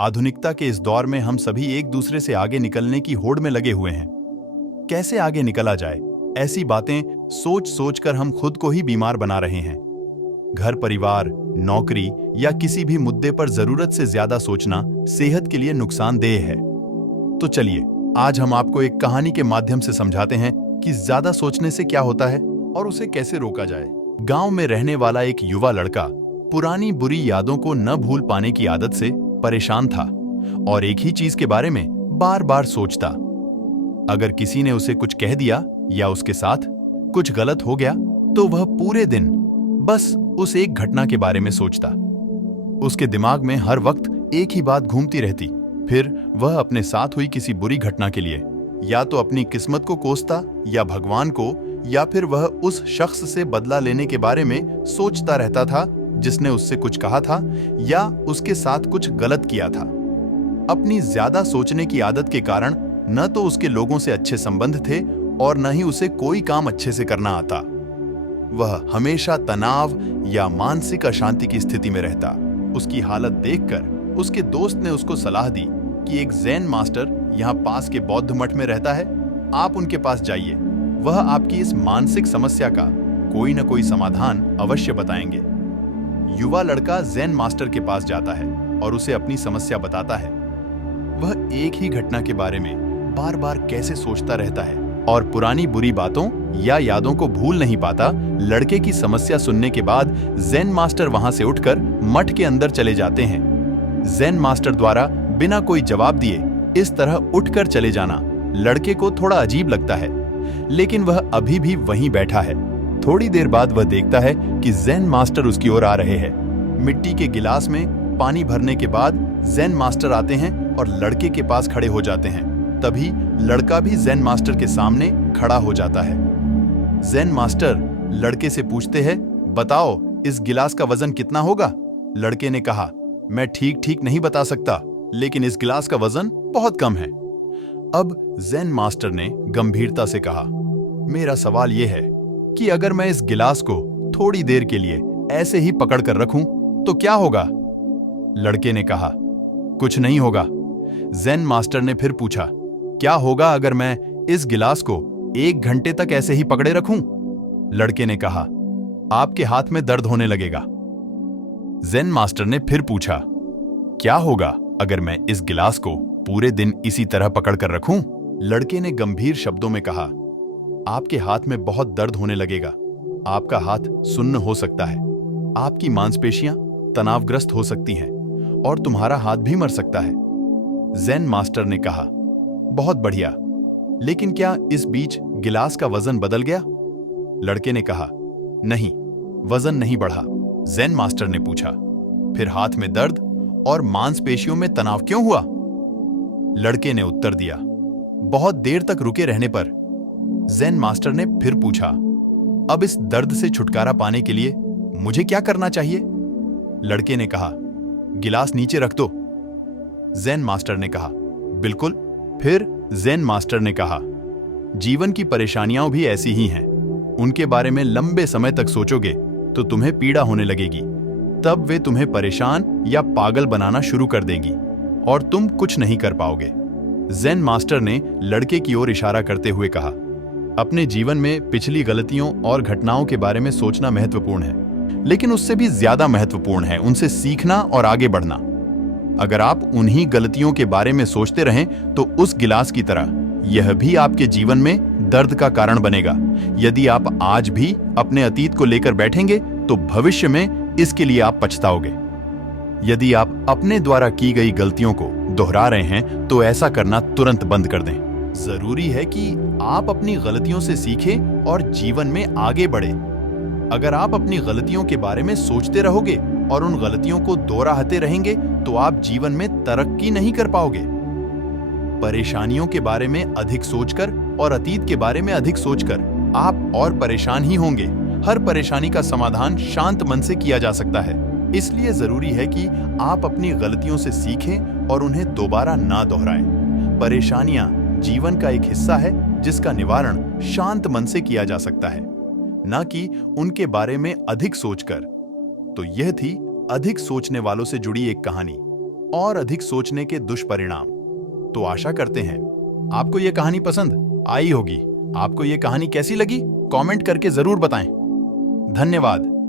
आधुनिकता के इस दौर में हम सभी एक दूसरे से आगे निकलने की होड़ में लगे हुए हैं। कैसे आगे निकला जाए, ऐसी बातें सोच सोच कर हम खुद को ही बीमार बना रहे हैं। घर परिवार, नौकरी या किसी भी मुद्दे पर जरूरत से ज्यादा सोचना सेहत के लिए नुकसानदेह है। तो चलिए, आज हम आपको एक कहानी के माध्यम से समझाते हैं कि ज्यादा सोचने से क्या होता है और उसे कैसे रोका जाए। गांव में रहने वाला एक युवा लड़का पुरानी बुरी यादों को न भूल पाने की आदत से परेशान था और एक ही चीज के बारे में बार बार सोचता। अगर किसी ने उसे कुछ कह दिया या उसके साथ कुछ गलत हो गया तो वह पूरे दिन बस उस एक घटना के बारे में सोचता। उसके दिमाग में हर वक्त एक ही बात घूमती रहती। फिर वह अपने साथ हुई किसी बुरी घटना के लिए या तो अपनी किस्मत को कोसता या भगवान को, या फिर वह उस शख्स से बदला लेने के बारे में सोचता रहता था जिसने उससे कुछ कहा था या उसके साथ कुछ गलत किया था। अपनी ज्यादा सोचने की आदत के कारण न तो उसके लोगों से अच्छे संबंध थे और न ही उसे कोई काम अच्छे से करना आता। वह हमेशा तनाव या मानसिक अशांति की स्थिति में रहता। उसकी हालत देखकर उसके दोस्त ने उसको सलाह दी कि एक ज़ेन मास्टर यहाँ पास के बौद्ध मठ में रहता है, आप उनके पास जाइए। वह आपकी इस मानसिक समस्या का कोई न कोई समाधान अवश्य बताएंगे। युवा लड़का ज़ेन मास्टर के पास जाता है और उसे अपनी समस्या बताता है। वह एक ही घटना के बारे में बार बार कैसे सोचता रहता है और पुरानी बुरी बातों या यादों को भूल नहीं पाता। लड़के की समस्या सुनने के बाद ज़ेन मास्टर वहां से उठकर मठ के अंदर चले जाते हैं। ज़ेन मास्टर द्वारा बिना कोई जवाब दिए इस तरह उठकर चले जाना लड़के को थोड़ा अजीब लगता है, लेकिन वह अभी भी वहीं बैठा है। थोड़ी देर बाद वह देखता है कि ज़ेन मास्टर उसकी ओर आ रहे हैं। मिट्टी के गिलास में पानी भरने के बाद ज़ेन मास्टर आते हैं और लड़के के पास खड़े हो जाते हैं। तभी लड़का भी ज़ेन मास्टर के सामने खड़ा हो जाता है। ज़ेन मास्टर लड़के से पूछते हैं, बताओ इस गिलास का वजन कितना होगा? लड़के ने कहा, मैं ठीक ठीक नहीं बता सकता, लेकिन इस गिलास का वजन बहुत कम है। अब ज़ेन मास्टर ने गंभीरता से कहा, मेरा सवाल यह है कि अगर मैं इस गिलास को थोड़ी देर के लिए ऐसे ही पकड़ कर रखूं तो क्या होगा? लड़के ने कहा, कुछ नहीं होगा। ज़ेन मास्टर ने फिर पूछा, क्या होगा अगर मैं इस गिलास को 1 घंटे तक ऐसे ही पकड़े रखूं? लड़के ने कहा, आपके हाथ में दर्द होने लगेगा। ज़ेन मास्टर ने फिर पूछा, क्या होगा अगर मैं इस गिलास को पूरे दिन इसी तरह पकड़ कर रखूं? लड़के ने गंभीर शब्दों में कहा, आपके हाथ में बहुत दर्द होने लगेगा। आपका हाथ सुन्न हो सकता है, आपकी मांसपेशियां तनावग्रस्त हो सकती हैं और तुम्हारा हाथ भी मर सकता है। ज़ेन मास्टर ने कहा, बहुत बढ़िया, लेकिन क्या इस बीच गिलास का वजन बदल गया? लड़के ने कहा, नहीं, वजन नहीं बढ़ा। ज़ेन मास्टर ने पूछा, फिर हाथ में दर्द और मांसपेशियों में तनाव क्यों हुआ? लड़के ने उत्तर दिया। बहुत देर तक रुके रहने पर ज़ेन मास्टर ने फिर पूछा, अब इस दर्द से छुटकारा पाने के लिए मुझे क्या करना चाहिए? लड़के ने कहा, गिलास नीचे रख दो। ज़ेन मास्टर ने कहा, बिल्कुल। फिर ज़ेन मास्टर ने कहा, जीवन की परेशानियां भी ऐसी ही हैं। उनके बारे में लंबे समय तक सोचोगे तो तुम्हें पीड़ा होने लगेगी। तब वे तुम्हें परेशान या पागल बनाना शुरू कर देंगी और तुम कुछ नहीं कर पाओगे। ज़ेन मास्टर ने लड़के की ओर इशारा करते हुए कहा, अपने जीवन में पिछली गलतियों और घटनाओं के बारे में सोचना महत्वपूर्ण है, लेकिन उससे भी ज्यादा महत्वपूर्ण है उनसे सीखना और आगे बढ़ना। अगर आप उन्हीं गलतियों के बारे में सोचते रहें तो उस गिलास की तरह यह भी आपके जीवन में दर्द का कारण बनेगा। यदि आप आज भी अपने अतीत को लेकर बैठेंगे तो भविष्य में इसके लिए आप पछताओगे। यदि आप अपने द्वारा की गई गलतियों को दोहरा रहे हैं तो ऐसा करना तुरंत बंद कर दें। जरूरी है कि आप अपनी गलतियों से सीखें और जीवन में आगे बढ़ें। अगर आप अपनी गलतियों के बारे में सोचते रहोगे और उन गलतियों को दोहराते रहेंगे तो आप जीवन में तरक्की नहीं कर पाओगे। परेशानियों के बारे में अधिक सोचकर और अतीत के बारे में अधिक सोचकर आप और परेशान ही होंगे। हर परेशानी का समाधान शांत मन से किया जा सकता है। इसलिए जरूरी है कि आप अपनी गलतियों से सीखें और उन्हें दोबारा ना दोहराएं। परेशानियां जीवन का एक हिस्सा है जिसका निवारण शांत मन से किया जा सकता है, न कि उनके बारे में अधिक सोचकर। तो यह थी अधिक सोचने वालों से जुड़ी एक कहानी। और अधिक सोचने के दुष्परिणाम। तो आशा करते हैं आपको ये कहानी पसंद आई होगी। आपको ये कहानी कैसी लगी कमेंट करके जरूर बताएं। धन्यवाद।